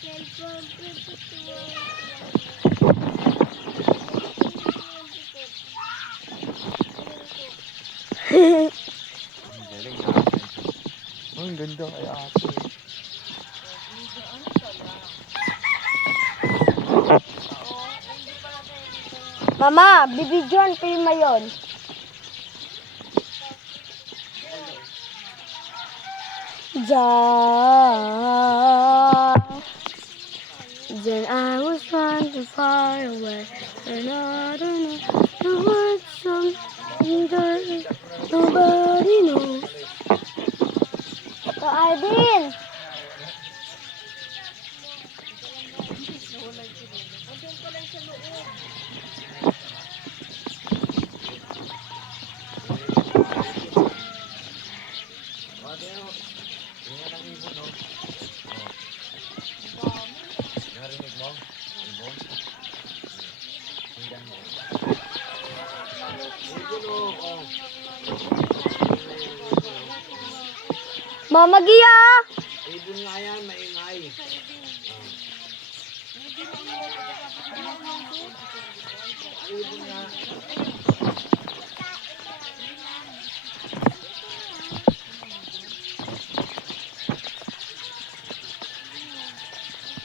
Galing na ate. Oh, ang ganda kay ate. Mama, bibidyoan ko yung mayon. Then I was running far away, and I don't know the words something that nobody knows. Arvin! Narinig mo? Ibon? Tingnan mo. Ibon oh. Mama Gia! Ibon nga yan.